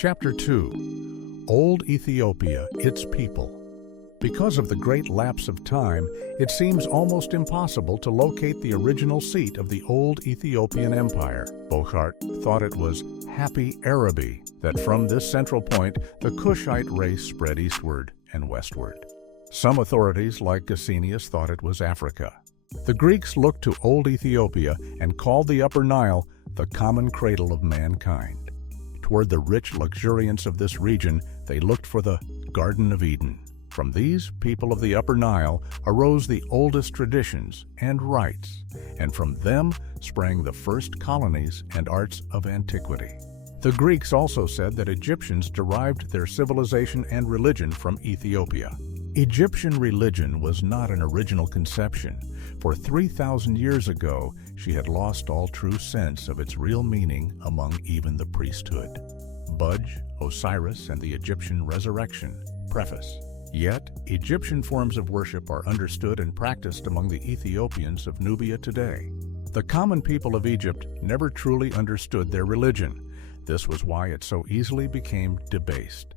Chapter 2. Old Ethiopia, Its People. Because of the great lapse of time, it seems almost impossible to locate the original seat of the old Ethiopian Empire. Bochart thought it was Happy Araby, that from this central point the Cushite race spread eastward and westward. Some authorities, like Gesenius, thought it was Africa. The Greeks looked to old Ethiopia and called the Upper Nile the common cradle of mankind. Toward the rich luxuriance of this region, they looked for the Garden of Eden. From these people of the Upper Nile arose the oldest traditions and rites, and from them sprang the first colonies and arts of antiquity. The Greeks also said that Egyptians derived their civilization and religion from Ethiopia. Egyptian religion was not an original conception, for 3,000 years ago she had lost all true sense of its real meaning among even the priesthood. Budge, Osiris, and the Egyptian Resurrection. Preface. Yet, Egyptian forms of worship are understood and practiced among the Ethiopians of Nubia today. The common people of Egypt never truly understood their religion. This was why it so easily became debased.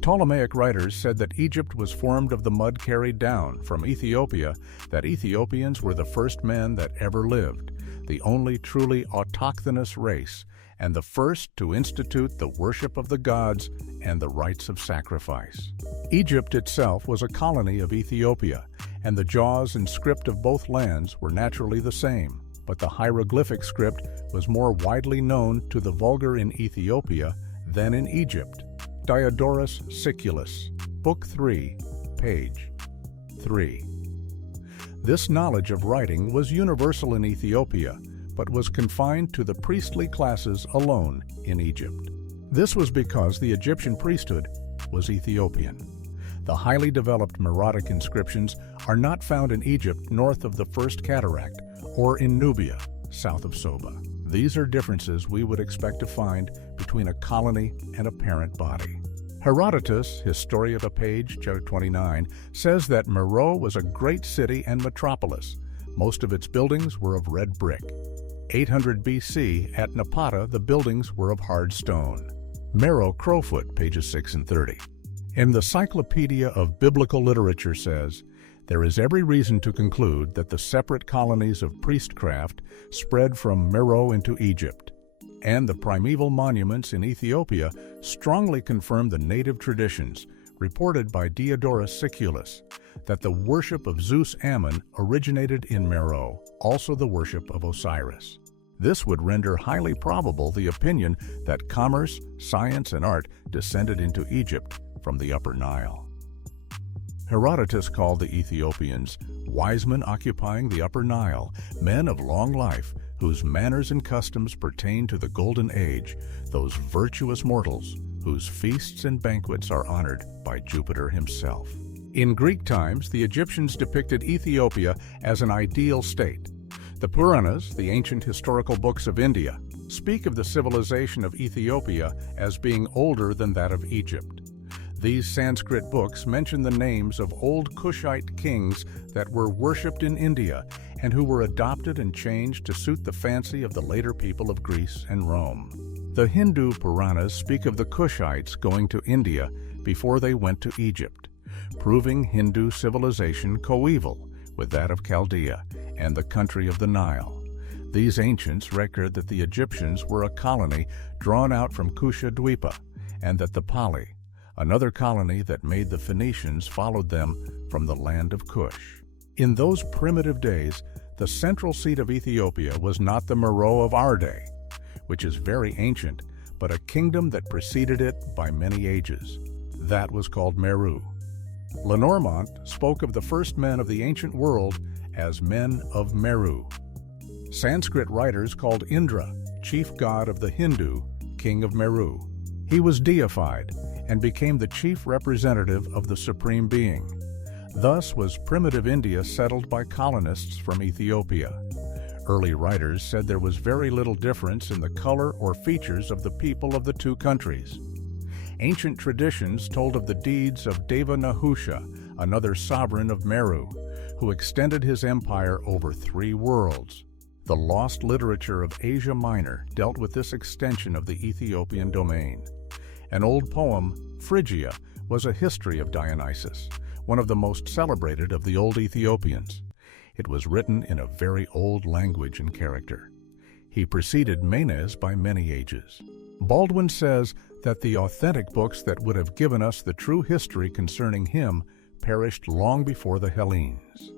Ptolemaic writers said that Egypt was formed of the mud carried down from Ethiopia, that Ethiopians were the first men that ever lived, the only truly autochthonous race, and the first to institute the worship of the gods and the rites of sacrifice. Egypt itself was a colony of Ethiopia, and the jaws and script of both lands were naturally the same, but the hieroglyphic script was more widely known to the vulgar in Ethiopia than in Egypt. Diodorus Siculus, Book 3, page 3. This knowledge of writing was universal in Ethiopia, but was confined to the priestly classes alone in Egypt. This was because the Egyptian priesthood was Ethiopian. The highly developed Meroitic inscriptions are not found in Egypt north of the First Cataract or in Nubia, south of Soba. These are differences we would expect to find between a colony and a parent body. Herodotus, Historia, page 29, says that Meroe was a great city and metropolis. Most of its buildings were of red brick. 800 BC, at Napata, the buildings were of hard stone. Meroe Crowfoot, pages 6 and 30. And the Cyclopedia of Biblical Literature says, there is every reason to conclude that the separate colonies of priestcraft spread from Meroe into Egypt, and the primeval monuments in Ethiopia strongly confirm the native traditions, reported by Diodorus Siculus, that the worship of Zeus Ammon originated in Meroe, also the worship of Osiris. This would render highly probable the opinion that commerce, science, and art descended into Egypt from the Upper Nile. Herodotus called the Ethiopians wise men occupying the Upper Nile, men of long life, whose manners and customs pertain to the Golden Age, those virtuous mortals whose feasts and banquets are honored by Jupiter himself. In Greek times, the Egyptians depicted Ethiopia as an ideal state. The Puranas, the ancient historical books of India, speak of the civilization of Ethiopia as being older than that of Egypt. These Sanskrit books mention the names of old Cushite kings that were worshipped in India and who were adopted and changed to suit the fancy of the later people of Greece and Rome. The Hindu Puranas speak of the Cushites going to India before they went to Egypt, proving Hindu civilization coeval with that of Chaldea and the country of the Nile. These ancients record that the Egyptians were a colony drawn out from Kushadwipa, and that the Pali, another colony that made the Phoenicians, followed them from the land of Kush. In those primitive days, the central seat of Ethiopia was not the Meroe of our day, which is very ancient, but a kingdom that preceded it by many ages. That was called Meru. Lenormant spoke of the first men of the ancient world as men of Meru. Sanskrit writers called Indra, chief god of the Hindu, king of Meru. He was deified and became the chief representative of the Supreme Being. Thus was primitive India settled by colonists from Ethiopia. Early writers said there was very little difference in the color or features of the people of the two countries. Ancient traditions told of the deeds of Deva Nahusha, another sovereign of Meru, who extended his empire over 3 worlds. The lost literature of Asia Minor dealt with this extension of the Ethiopian domain. An old poem, Phrygia, was a history of Dionysus, one of the most celebrated of the old Ethiopians. It was written in a very old language and character. He preceded Menes by many ages. Baldwin says that the authentic books that would have given us the true history concerning him perished long before the Hellenes.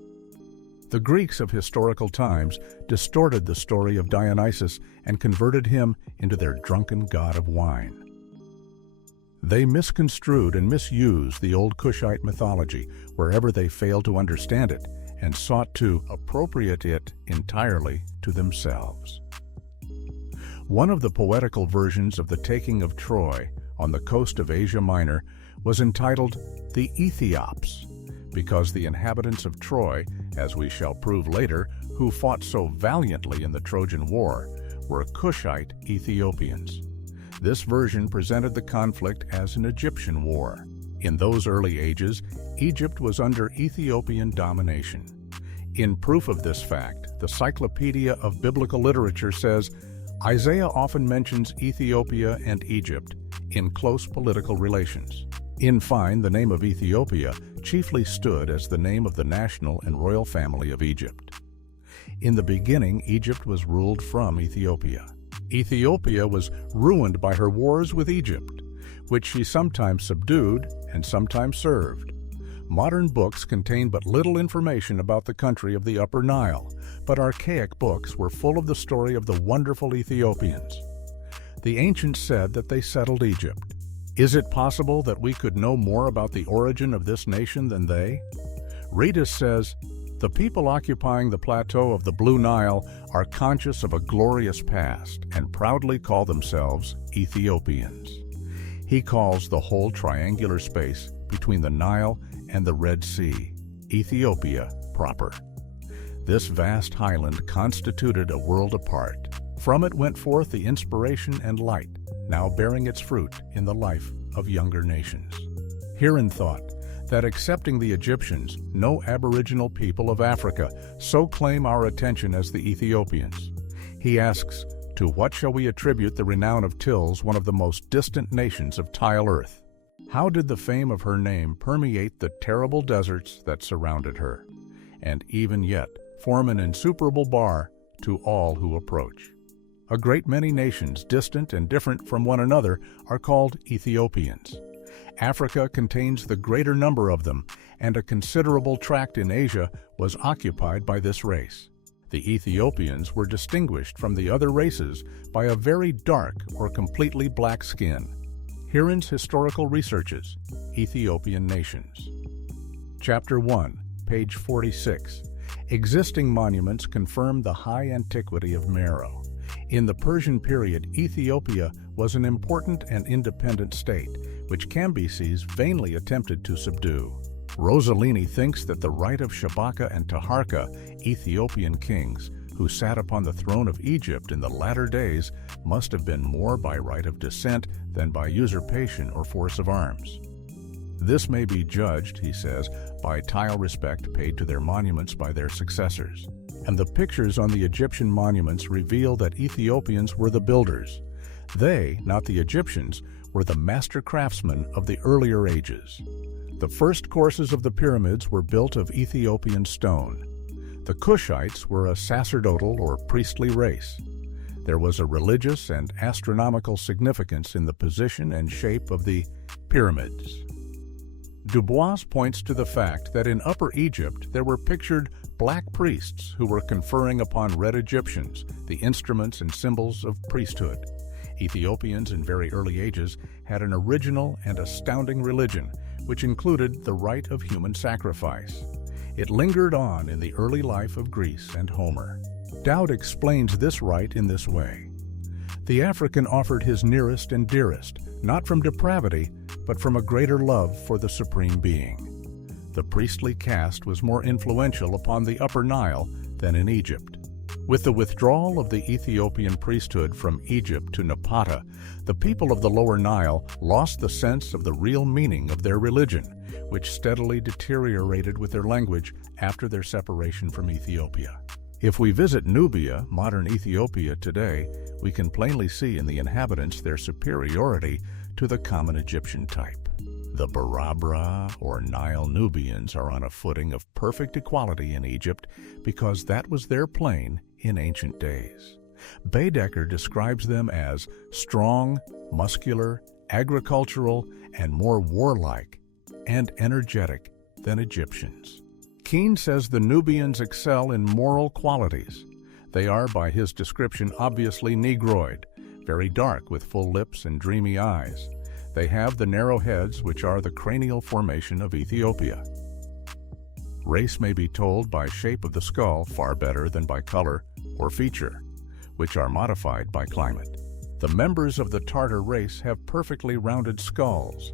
The Greeks of historical times distorted the story of Dionysus and converted him into their drunken god of wine. They misconstrued and misused the old Cushite mythology wherever they failed to understand it and sought to appropriate it entirely to themselves. One of the poetical versions of the taking of Troy on the coast of Asia Minor was entitled the Ethiops, because the inhabitants of Troy, as we shall prove later, who fought so valiantly in the Trojan War, were Cushite Ethiopians. This version presented the conflict as an Egyptian war. In those early ages, Egypt was under Ethiopian domination. In proof of this fact, the Cyclopedia of Biblical Literature says, Isaiah often mentions Ethiopia and Egypt in close political relations. In fine, the name of Ethiopia chiefly stood as the name of the national and royal family of Egypt. In the beginning, Egypt was ruled from Ethiopia. Ethiopia was ruined by her wars with Egypt, which she sometimes subdued and sometimes served. Modern books contain but little information about the country of the Upper Nile, but archaic books were full of the story of the wonderful Ethiopians. The ancients said that they settled Egypt. Is it possible that we could know more about the origin of this nation than they? Reedus says, the people occupying the plateau of the Blue Nile are conscious of a glorious past and proudly call themselves Ethiopians. He calls the whole triangular space between the Nile and the Red Sea Ethiopia proper. This vast highland constituted a world apart. From it went forth the inspiration and light, now bearing its fruit in the life of younger nations. Herein thought that excepting the Egyptians, no aboriginal people of Africa so claim our attention as the Ethiopians. He asks, to what shall we attribute the renown of Tils, one of the most distant nations of tile earth? How did the fame of her name permeate the terrible deserts that surrounded her, and even yet form an insuperable bar to all who approach? A great many nations, distant and different from one another, are called Ethiopians. Africa contains the greater number of them, and a considerable tract in Asia was occupied by this race. The Ethiopians were distinguished from the other races by a very dark or completely black skin. Herein Historical Researches, Ethiopian Nations. Chapter 1, page 46. Existing monuments confirm the high antiquity of Meru. In the Persian period, Ethiopia was an important and independent state, which Cambyses vainly attempted to subdue. Rossellini thinks that the right of Shabaka and Taharka, Ethiopian kings, who sat upon the throne of Egypt in the latter days, must have been more by right of descent than by usurpation or force of arms. This may be judged, he says, by tile respect paid to their monuments by their successors. And the pictures on the Egyptian monuments reveal that Ethiopians were the builders. They, not the Egyptians, were the master craftsmen of the earlier ages. The first courses of the pyramids were built of Ethiopian stone. The Cushites were a sacerdotal or priestly race. There was a religious and astronomical significance in the position and shape of the pyramids. Dubois points to the fact that in Upper Egypt there were pictured black priests who were conferring upon red Egyptians the instruments and symbols of priesthood. Ethiopians in very early ages had an original and astounding religion, which included the rite of human sacrifice. It lingered on in the early life of Greece and Homer. Dowd explains this rite in this way. The African offered his nearest and dearest, not from depravity, but from a greater love for the Supreme Being. The priestly caste was more influential upon the Upper Nile than in Egypt. With the withdrawal of the Ethiopian priesthood from Egypt to Napata, the people of the Lower Nile lost the sense of the real meaning of their religion, which steadily deteriorated with their language after their separation from Ethiopia. If we visit Nubia, modern Ethiopia today, we can plainly see in the inhabitants their superiority to the common Egyptian type. The Barabra, or Nile Nubians, are on a footing of perfect equality in Egypt because that was their plain in ancient days. Baedeker describes them as strong, muscular, agricultural, and more warlike and energetic than Egyptians. Keene says the Nubians excel in moral qualities. They are, by his description, obviously Negroid, very dark with full lips and dreamy eyes. They have the narrow heads, which are the cranial formation of Ethiopia. Race may be told by shape of the skull far better than by color or feature, which are modified by climate. The members of the Tartar race have perfectly rounded skulls.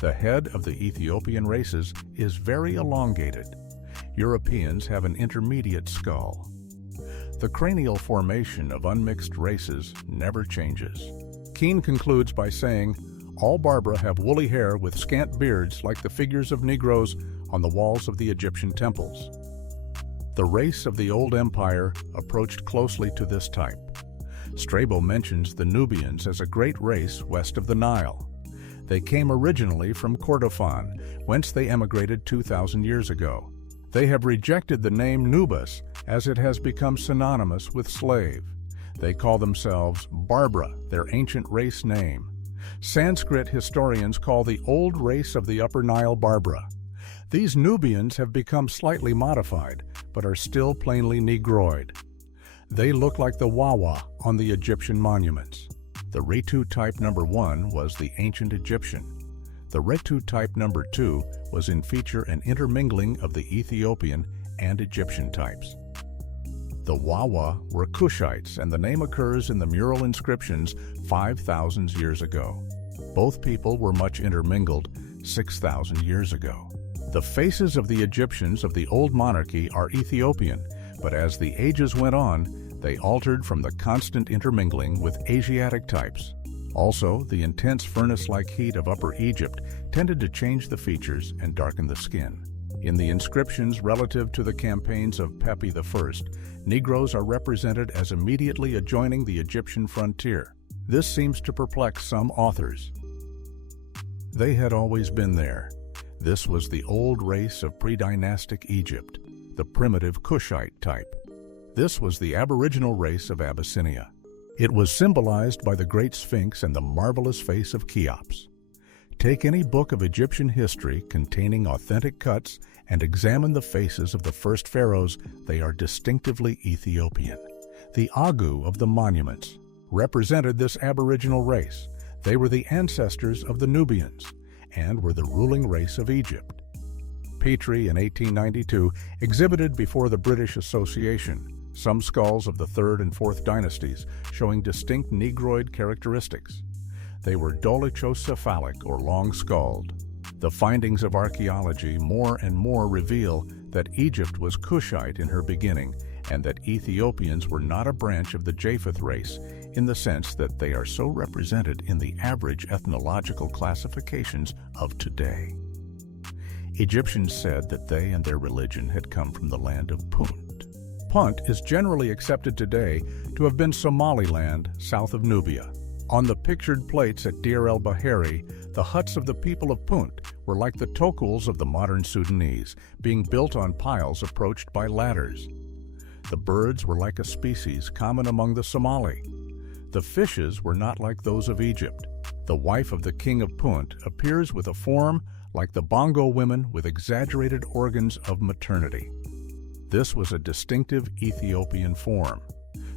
The head of the Ethiopian races is very elongated. Europeans have an intermediate skull. The cranial formation of unmixed races never changes. Keene concludes by saying, all Barabra have woolly hair with scant beards like the figures of Negroes on the walls of the Egyptian temples. The race of the Old Empire approached closely to this type. Strabo mentions the Nubians as a great race west of the Nile. They came originally from Kordofan, whence they emigrated 2,000 years ago. They have rejected the name Nubis as it has become synonymous with slave. They call themselves Barabra, their ancient race name. Sanskrit historians call the old race of the Upper Nile Barabra. These Nubians have become slightly modified, but are still plainly Negroid. They look like the Wawa on the Egyptian monuments. The Retu type number 1 was the ancient Egyptian. The Retu type number 2 was in feature an intermingling of the Ethiopian and Egyptian types. The Wawa were Cushites, and the name occurs in the mural inscriptions 5,000 years ago. Both people were much intermingled 6,000 years ago. The faces of the Egyptians of the old monarchy are Ethiopian, but as the ages went on, they altered from the constant intermingling with Asiatic types. Also, the intense furnace-like heat of Upper Egypt tended to change the features and darken the skin. In the inscriptions relative to the campaigns of Pepi I, Negroes are represented as immediately adjoining the Egyptian frontier. This seems to perplex some authors. They had always been there. This was the old race of Predynastic Egypt, the primitive Cushite type. This was the aboriginal race of Abyssinia. It was symbolized by the Great Sphinx and the marvelous face of Cheops. Take any book of Egyptian history containing authentic cuts and examine the faces of the first pharaohs. They are distinctively Ethiopian. The Agu of the monuments represented this aboriginal race. They were the ancestors of the Nubians and were the ruling race of Egypt. Petrie in 1892 exhibited before the British Association some skulls of the 3rd and 4th dynasties showing distinct Negroid characteristics. They were dolichocephalic or long-skulled. The findings of archaeology more and more reveal that Egypt was Cushite in her beginning and that Ethiopians were not a branch of the Japheth race in the sense that they are so represented in the average ethnological classifications of today. Egyptians said that they and their religion had come from the land of Punt. Punt is generally accepted today to have been Somaliland south of Nubia. On the pictured plates at Deir el-Bahari, the huts of the people of Punt were like the tokuls of the modern Sudanese, being built on piles approached by ladders. The birds were like a species common among the Somali. The fishes were not like those of Egypt. The wife of the king of Punt appears with a form like the Bongo women with exaggerated organs of maternity. This was a distinctive Ethiopian form.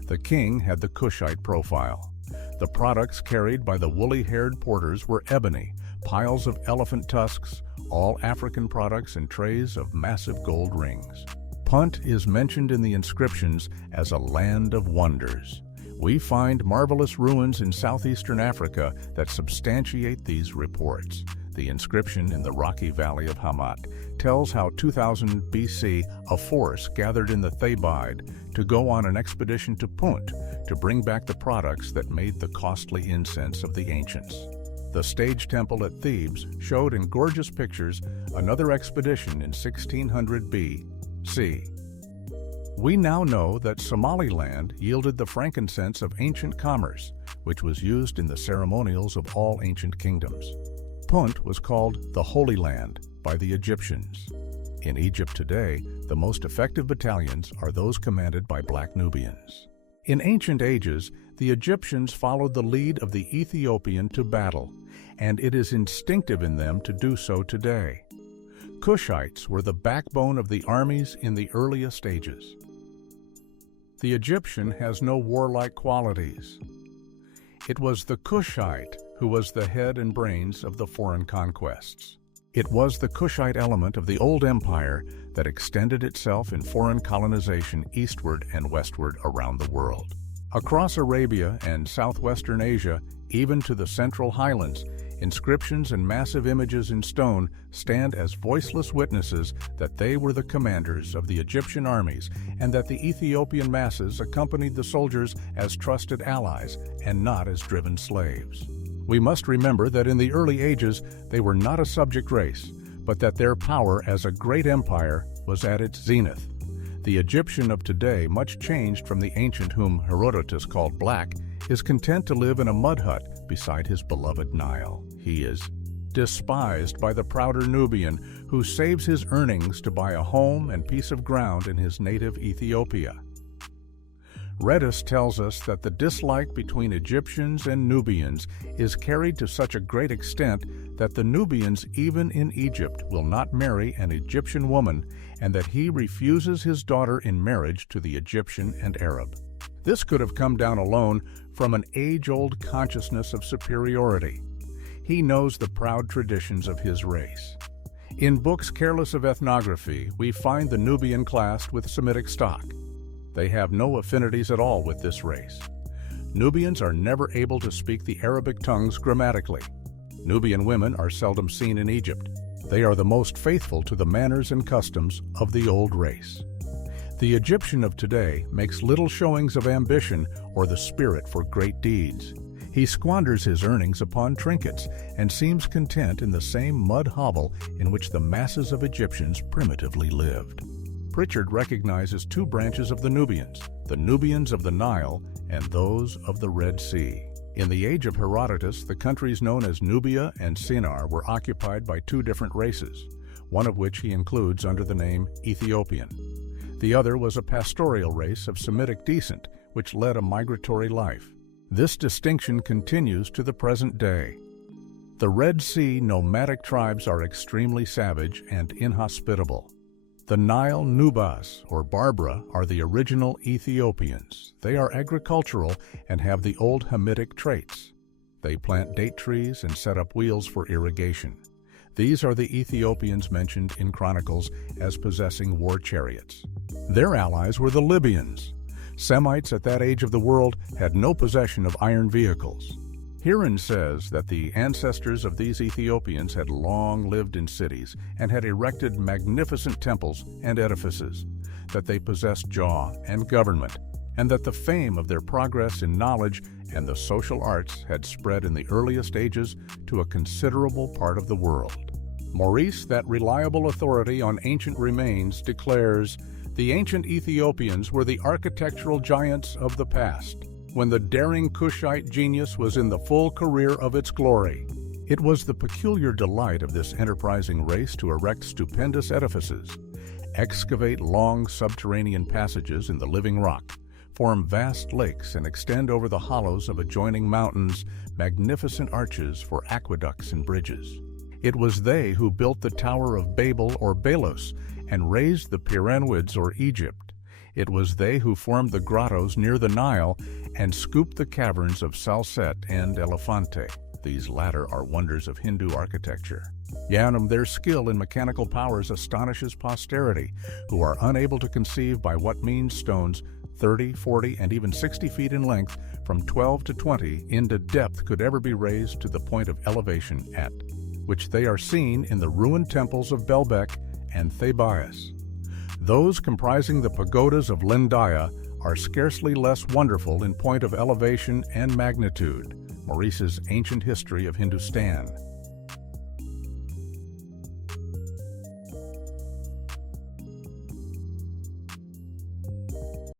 The king had the Cushite profile. The products carried by the woolly-haired porters were ebony, piles of elephant tusks, all African products, and trays of massive gold rings. Punt is mentioned in the inscriptions as a land of wonders. We find marvelous ruins in southeastern Africa that substantiate these reports. The inscription in the rocky valley of Hamat tells how 2000 BC a force gathered in the Thebaid to go on an expedition to Punt to bring back the products that made the costly incense of the ancients. The stage temple at Thebes showed in gorgeous pictures another expedition in 1600 BC. We now know that Somaliland yielded the frankincense of ancient commerce, which was used in the ceremonials of all ancient kingdoms. Punt was called the Holy Land by the Egyptians. In Egypt today, the most effective battalions are those commanded by Black Nubians. In ancient ages, the Egyptians followed the lead of the Ethiopian to battle, and it is instinctive in them to do so today. Cushites were the backbone of the armies in the earliest ages. The Egyptian has no warlike qualities. It was the Cushite who was the head and brains of the foreign conquests. It was the Cushite element of the old empire that extended itself in foreign colonization eastward and westward around the world. Across Arabia and southwestern Asia, even to the central highlands, inscriptions and massive images in stone stand as voiceless witnesses that they were the commanders of the Egyptian armies and that the Ethiopian masses accompanied the soldiers as trusted allies and not as driven slaves. We must remember that in the early ages they were not a subject race, but that their power as a great empire was at its zenith. The Egyptian of today, much changed from the ancient whom Herodotus called black, is content to live in a mud hut beside his beloved Nile. He is despised by the prouder Nubian, who saves his earnings to buy a home and piece of ground in his native Ethiopia. Redis tells us that the dislike between Egyptians and Nubians is carried to such a great extent that the Nubians, even in Egypt, will not marry an Egyptian woman, and that he refuses his daughter in marriage to the Egyptian and Arab. This could have come down alone from an age-old consciousness of superiority. He knows the proud traditions of his race. In books careless of ethnography, we find the Nubian classed with Semitic stock. They have no affinities at all with this race. Nubians are never able to speak the Arabic tongues grammatically. Nubian women are seldom seen in Egypt. They are the most faithful to the manners and customs of the old race. The Egyptian of today makes little showings of ambition or the spirit for great deeds. He squanders his earnings upon trinkets and seems content in the same mud hovel in which the masses of Egyptians primitively lived. Pritchard recognizes two branches of the Nubians of the Nile and those of the Red Sea. In the age of Herodotus, the countries known as Nubia and Sinar were occupied by two different races, one of which he includes under the name Ethiopian. The other was a pastoral race of Semitic descent, which led a migratory life. This distinction continues to the present day. The Red Sea nomadic tribes are extremely savage and inhospitable. The Nile Nubas, or Barabra, are the original Ethiopians. They are agricultural and have the old Hamitic traits. They plant date trees and set up wheels for irrigation. These are the Ethiopians mentioned in Chronicles as possessing war chariots. Their allies were the Libyans. Semites at that age of the world had no possession of iron vehicles. Heron says that the ancestors of these Ethiopians had long lived in cities and had erected magnificent temples and edifices, that they possessed jaw and government, and that the fame of their progress in knowledge and the social arts had spread in the earliest ages to a considerable part of the world. Maurice, that reliable authority on ancient remains, declares, "The ancient Ethiopians were the architectural giants of the past, when the daring Cushite genius was in the full career of its glory. It was the peculiar delight of this enterprising race to erect stupendous edifices, excavate long subterranean passages in the living rock, form vast lakes and extend over the hollows of adjoining mountains magnificent arches for aqueducts and bridges. It was they who built the Tower of Babel or Belos and raised the Pyramids or Egypt. It was they who formed the grottos near the Nile and scooped the caverns of Salsette and Elephante. These latter are wonders of Hindu architecture. Yanam, their skill in mechanical powers astonishes posterity, who are unable to conceive by what means stones 30, 40, and even 60 feet in length, from 12 to 20 into depth could ever be raised to the point of elevation at which they are seen in the ruined temples of Belbek and Thebais. Those comprising the pagodas of Lindaya are scarcely less wonderful in point of elevation and magnitude. Maurice's Ancient History of Hindustan.